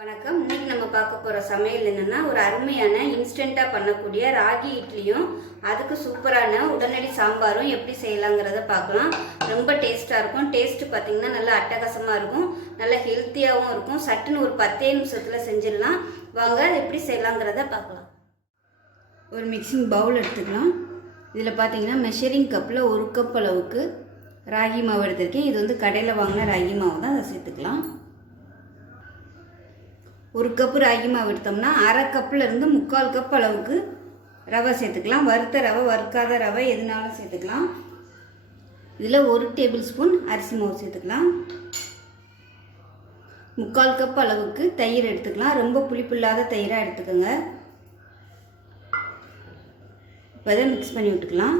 வணக்கம். இன்னைக்கு நம்ம பார்க்க போகிற சமையல் என்னென்னா, ஒரு அருமையான இன்ஸ்டண்ட்டாக பண்ணக்கூடிய ராகி இட்லியும் அதுக்கு சூப்பரான உடனடி சாம்பாரும் எப்படி செய்யலாங்கிறத பார்க்கலாம். ரொம்ப டேஸ்ட்டாக இருக்கும். டேஸ்ட்டு பார்த்திங்கன்னா நல்லா அட்டகாசமாக இருக்கும், நல்லா ஹெல்த்தியாகவும் இருக்கும். சட்டுன்னு ஒரு 10 நிமிஷத்தில் செஞ்சிடலாம். வாங்க அது எப்படி செய்யலாங்கிறத பார்க்கலாம். ஒரு மிக்சிங் பவுல் எடுத்துக்கலாம். இதில் பார்த்திங்கன்னா மெஷரிங் கப்பில் 1 கப் அளவுக்கு ராகி மாவு எடுத்திருக்கேன். இது கடையில் வாங்கின ராகி மாவு தான். அதை சேர்த்துக்கலாம். 1 கப்பு ராகி மாவு எடுத்தோம்னா அரை கப்புலேருந்து 3/4 கப் அளவுக்கு ரவை சேர்த்துக்கலாம். வறுத்த ரவை, வறுக்காத ரவை எதுனாலும் சேர்த்துக்கலாம். இதில் 1 டேபிள் ஸ்பூன் அரிசி மாவு சேர்த்துக்கலாம். 3/4 கப் அளவுக்கு தயிர் எடுத்துக்கலாம். ரொம்ப புளிப்பில்லாத தயிராக எடுத்துக்கோங்க. இப்போ அதை மிக்ஸ் பண்ணி விட்டுக்கலாம்.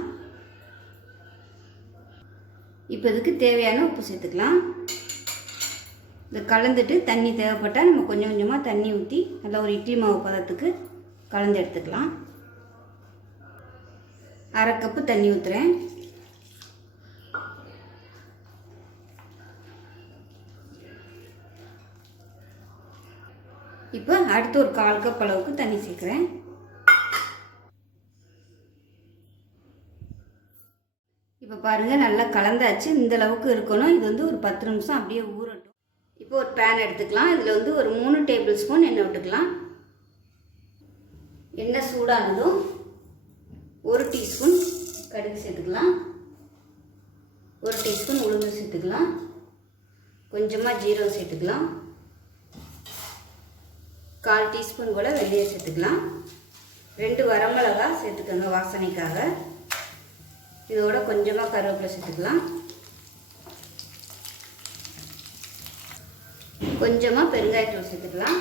இப்போ இதுக்கு தேவையான உப்பு சேர்த்துக்கலாம். இதை கலந்துட்டு தண்ணி தேவைப்பட்டால் நம்ம கொஞ்சம் கொஞ்சமாக தண்ணி ஊற்றி நல்லா ஒரு இட்லி மாவு பதத்துக்கு கலந்து எடுத்துக்கலாம். அரை கப்பு தண்ணி ஊற்றுறேன். இப்போ அடுத்து ஒரு 1/4 கப் அளவுக்கு தண்ணி சேர்க்குறேன். இப்போ பாருங்கள், நல்லா கலந்தாச்சு. இந்த அளவுக்கு இருக்கணும். இது ஒரு 10 நிமிஷம் அப்படியே ஊறட்டும். இப்போ ஒரு பேன் எடுத்துக்கலாம். இதில் ஒரு 3 டேபிள் ஸ்பூன் எண்ணெய் விட்டுக்கலாம். எண்ணெய் சூடானதும் 1 டீஸ்பூன் கடுகு சேர்த்துக்கலாம். 1 டீஸ்பூன் உளுந்து சேர்த்துக்கலாம். கொஞ்சமாக ஜீரகம் சேர்த்துக்கலாம். 1/4 டீஸ்பூன் போல் வெந்தயம் சேர்த்துக்கலாம். 2 வரமிளகாய் சேர்த்துக்கோங்க வாசனைக்காக. இதோட கொஞ்சமாக கருவேப்பிலை சேர்த்துக்கலாம். கொஞ்சமாக பெருங்காயத்தூள் சேர்த்துக்கலாம்.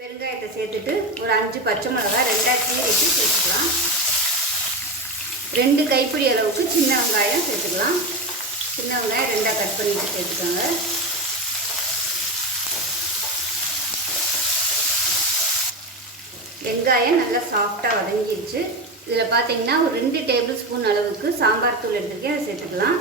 பெருங்காயத்தை சேர்த்துட்டு ஒரு 5 பச்சை மிளகாய் 2ஆக கீறிட்டு சேர்த்துக்கலாம். 2 கைப்பிடி அளவுக்கு சின்ன வெங்காயம் சேர்த்துக்கலாம். சின்ன வெங்காயம் 2ஆக கட் பண்ணிட்டு சேர்த்துக்கோங்க. வெங்காயம் நல்லா சாஃப்டாக வதங்கிடுச்சு. இதில் பார்த்தீங்கன்னா ஒரு 2 டேபிள் ஸ்பூன் அளவுக்கு சாம்பார் தூள் எடுத்துருக்கேன். அதை சேர்த்துக்கலாம்.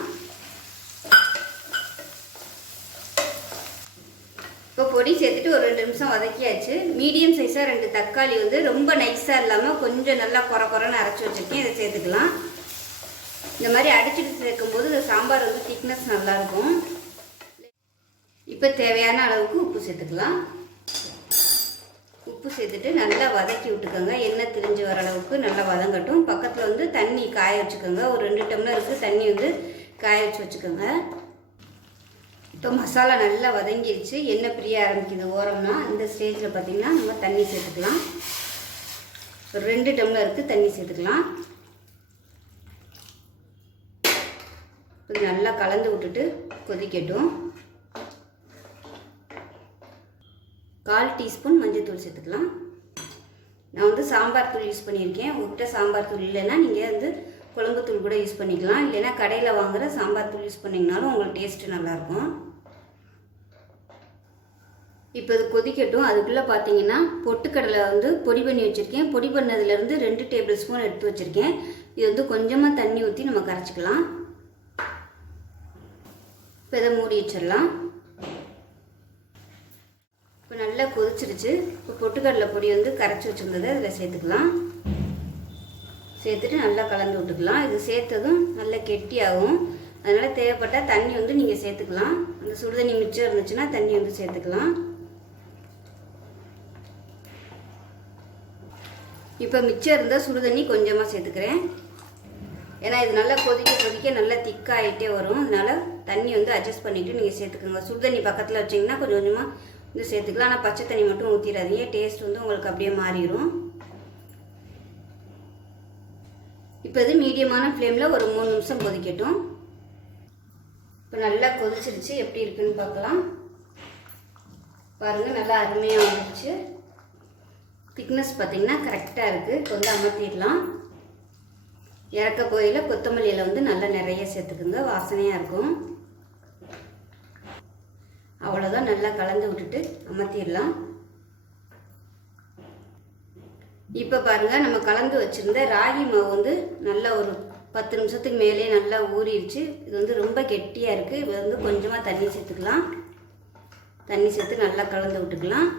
இப்போ பொடி சேர்த்துட்டு ஒரு 2 நிமிஷம் வதக்கியாச்சு. மீடியம் சைஸாக 2 தக்காளி ரொம்ப நைஸாக இல்லாமல் கொஞ்சம் நல்லா குறைன்னு அரைச்சி வச்சுருக்கேன். இதை சேர்த்துக்கலாம். இந்த மாதிரி அடிச்சுட்டு சேர்க்கும்போது இந்த சாம்பார் திக்னஸ் நல்லாயிருக்கும். இப்போ தேவையான அளவுக்கு உப்பு சேர்த்துக்கலாம். உப்பு சேர்த்துட்டு நல்லா வதக்கி விட்டுக்கோங்க. எண்ணெய் திரிஞ்சு வர அளவுக்கு நல்லா வதங்கட்டும். பக்கத்தில் தண்ணி காய வச்சுக்கோங்க. ஒரு 2 டம்ளருக்கு தண்ணி காய வச்சு வச்சுக்கோங்க. இப்போ மசாலா நல்லா வதங்கிடுச்சு. எண்ணெய் பிரிய ஆரம்பிக்குது ஓரம்னா. இந்த ஸ்டேஜில் பார்த்திங்கன்னா நம்ம தண்ணி சேர்த்துக்கலாம். ஒரு 2 டம்ளருக்கு தண்ணி சேர்த்துக்கலாம். இது நல்லா கலந்து விட்டுட்டு கொதிக்கட்டும். 1/4 டீஸ்பூன் மஞ்சள் தூள் சேர்த்துக்கலாம். நான் சாம்பார் தூள் யூஸ் பண்ணியிருக்கேன். உங்கள்கிட்ட சாம்பார் தூள் இல்லைன்னா நீங்கள் குழம்பு தூள் கூட யூஸ் பண்ணிக்கலாம். இல்லைன்னா கடையில் வாங்குகிற சாம்பார் தூள் யூஸ் பண்ணிங்கனாலும் உங்களுக்கு டேஸ்ட்டு நல்லாயிருக்கும். இப்போ இது கொதிக்கட்டும். அதுக்குள்ளே பார்த்தீங்கன்னா பொட்டுக்கடலை பொடி பண்ணி வச்சுருக்கேன். பொடி பண்ணதுலேருந்து 2 டேபிள் ஸ்பூன் எடுத்து வச்சுருக்கேன். இது கொஞ்சமாக தண்ணி ஊற்றி நம்ம கரைச்சிக்கலாம். இப்போ இதை மூடி வச்சிடலாம். இப்போ நல்லா கொதிச்சிருச்சு. இப்போ பொட்டுக்கடலை பொடி கரைச்சி வச்சுருந்ததை அதில் சேர்த்துக்கலாம். சேர்த்துட்டு நல்லா கலந்து விட்டுக்கலாம். இது சேர்த்ததும் நல்லா கெட்டியாகும். அதனால் தேவைப்பட்டால் தண்ணி நீங்கள் சேர்த்துக்கலாம். அந்த சுடுதண்ணி மிச்சம் இருந்துச்சுன்னா தண்ணி சேர்த்துக்கலாம். இப்போ மிச்சம் இருந்தால் சுடுதண்ணி கொஞ்சமாக சேர்த்துக்கிறேன். ஏன்னா இது நல்லா கொதிக்க நல்லா திக்காகிட்டே வரும். அதனால் தண்ணி அட்ஜஸ்ட் பண்ணிவிட்டு நீங்கள் சேர்த்துக்கோங்க. சுடுதண்ணி பக்கத்தில் வச்சிங்கன்னா கொஞ்சம் கொஞ்சமாக சேர்த்துக்கலாம். ஆனால் பச்சை தண்ணி மட்டும் ஊற்றிடாதீங்க. டேஸ்ட் உங்களுக்கு அப்படியே மாறிடும். இப்போ இது மீடியமான ஃப்ளேமில் ஒரு 3 நிமிஷம் கொதிக்கட்டும். இப்போ நல்லா கொதிச்சிருச்சு. எப்படி இருக்குன்னு பார்க்கலாம். பாருங்கள், நல்லா அருமையாக வந்துடுச்சு. திக்னஸ் பார்த்திங்கன்னா கரெக்டாக இருக்குது. இப்போ அமர்த்திடலாம். இறக்க போயில் கொத்தமல்லி இலை நல்லா நிறைய சேர்த்துக்குங்க. வாசனையாக இருக்கும். அவ்வளோதான். நல்லா கலந்து விட்டுட்டு அமர்த்திடலாம். இப்போ பாருங்கள், நம்ம கலந்து வச்சுருந்த ராகி மாவு நல்லா ஒரு 10 நிமிஷத்துக்கு மேலே நல்லா ஊறிடுச்சு. இது ரொம்ப கெட்டியாக இருக்குது. இது கொஞ்சமாக தண்ணி சேர்த்துக்கலாம். தண்ணி சேர்த்து நல்லா கலந்து விட்டுக்கலாம்.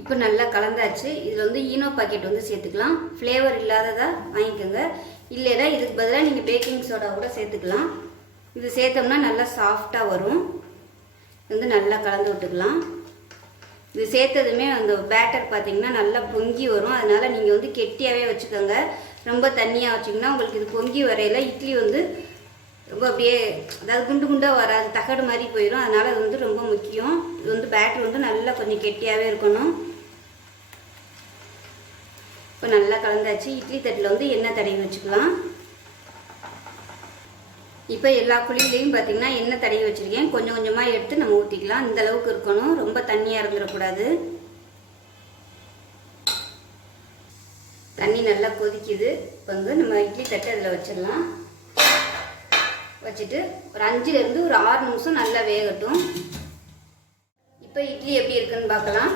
இப்போ நல்லா கலந்தாச்சு. இதில் வந்து ஈனோ பாக்கெட் வந்து சேர்த்துக்கலாம். ஃப்ளேவர் இல்லாததாக வாங்கிக்கோங்க. இல்லைன்னா இதுக்கு பதிலாக நீங்கள் பேக்கிங் சோடா கூட சேர்த்துக்கலாம். இது சேர்த்தோம்னா நல்லா சாஃப்டாக வரும். வந்து நல்லா கலந்து விட்டுக்கலாம். இது சேர்த்ததுமே அந்த பேட்டர் பார்த்திங்கன்னா நல்லா பொங்கி வரும். அதனால் நீங்கள் வந்து கெட்டியாகவே வச்சுக்கோங்க. ரொம்ப தண்ணியாக வச்சிங்கன்னா உங்களுக்கு இது பொங்கி வரையில் இட்லி வந்து ரொம்ப அப்படியே அதாவது குண்டு குண்டாக வராது, தகடு மாதிரி போயிடும். அதனால் அது வந்து ரொம்ப முக்கியம். இது வந்து பேட்டர் வந்து நல்லா கொஞ்சம் கெட்டியாகவே இருக்கணும். இப்போ நல்லா கலந்தாச்சு. இட்லி தட்டில் வந்து எண்ணெய் தடவி வச்சுக்கலாம். இப்போ எல்லா குழியிலையும் பார்த்திங்கன்னா எண்ணெய் தடவி வச்சுருக்கேன். கொஞ்சம் கொஞ்சமாக எடுத்து நம்ம ஊற்றிக்கலாம். இந்த அளவுக்கு இருக்கணும், ரொம்ப தண்ணியாக இருந்துடக்கூடாது. தண்ணி நல்லா கொதிக்குது. இப்போ வந்து நம்ம இட்லி தட்டை அதில் வச்சிடலாம். வச்சுட்டு ஒரு 5லேருந்து ஒரு 6 நிமிஷம் நல்லா வேகட்டும். இப்போ இட்லி எப்படி இருக்குன்னு பார்க்கலாம்.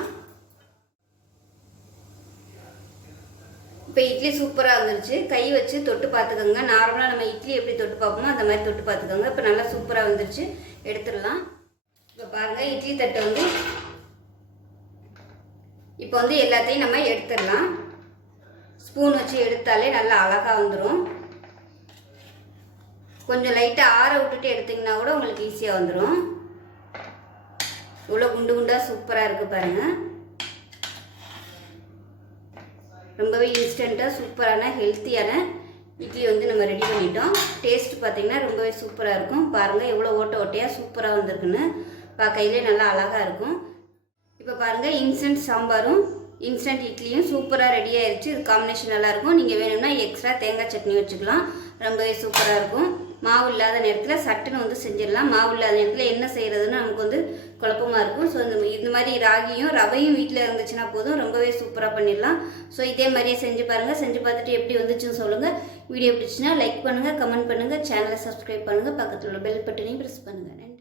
இப்போ இட்லி சூப்பராக வந்துருச்சு. கை வச்சு தொட்டு பார்த்துக்கோங்க. நார்மலாக நம்ம இட்லி எப்படி தொட்டு பார்ப்போமோ அந்த மாதிரி தொட்டு பார்த்துக்கோங்க. இப்போ நல்லா சூப்பராக வந்துருச்சு. எடுத்துடலாம். இப்போ பாருங்கள், இட்லி தட்டை வந்து இப்போ வந்து எல்லாத்தையும் நம்ம எடுத்துடலாம். ஸ்பூன் வச்சு எடுத்தாலே நல்லா அழகாக வந்துடும். கொஞ்சம் லைட்டாக ஆற விட்டுட்டு எடுத்திங்கன்னா கூட உங்களுக்கு ஈஸியாக வந்துடும். இவ்வளோ குண்டு குண்டாக சூப்பராக இருக்குது பாருங்கள். ரொம்பவே இன்ஸ்டண்ட்டாக சூப்பரான ஹெல்த்தியான இட்லி வந்து நம்ம ரெடி பண்ணிட்டோம். டேஸ்ட் பார்த்திங்கன்னா ரொம்பவே சூப்பராக இருக்கும். பாருங்கள் எவ்வளோ ஓட்டை ஓட்டையாக சூப்பராக வந்திருக்குன்னு. பார்க்கையிலே நல்லா அழகாக இருக்கும். இப்போ பாருங்கள், இன்ஸ்டன்ட் சாம்பாரும் இன்ஸ்டன்ட் இட்லியும் சூப்பராக ரெடி ஆயிடுச்சு. இது காம்பினேஷன் நல்லாயிருக்கும். நீங்கள் வேணும்னா எக்ஸ்ட்ரா தேங்காய் சட்னி வச்சுக்கலாம். ரொம்பவே சூப்பராக இருக்கும். மாவு இல்லாத நேரத்தில் சட்டுன்னு வந்து செஞ்சிடலாம். மாவு இல்லாத நேரத்தில் என்ன செய்கிறதுன்னு நமக்கு வந்து குழப்பமாக இருக்கும். ஸோ இந்த மாதிரி ராகியும் ரவையும் வீட்டில் இருந்துச்சுன்னா போதும், ரொம்பவே சூப்பராக பண்ணிடலாம். ஸோ இதே மாதிரியே செஞ்சு பாருங்கள். செஞ்சு பார்த்துட்டு எப்படி வந்துச்சுன்னு சொல்லுங்கள். வீடியோ பிடிச்சின்னா லைக் பண்ணுங்கள், கமெண்ட் பண்ணுங்கள், சேனலை சப்ஸ்கிரைப் பண்ணுங்கள், பக்கத்தில் உள்ள பெல் பட்டனையும் ப்ரெஸ் பண்ணுங்கள். நன்றி.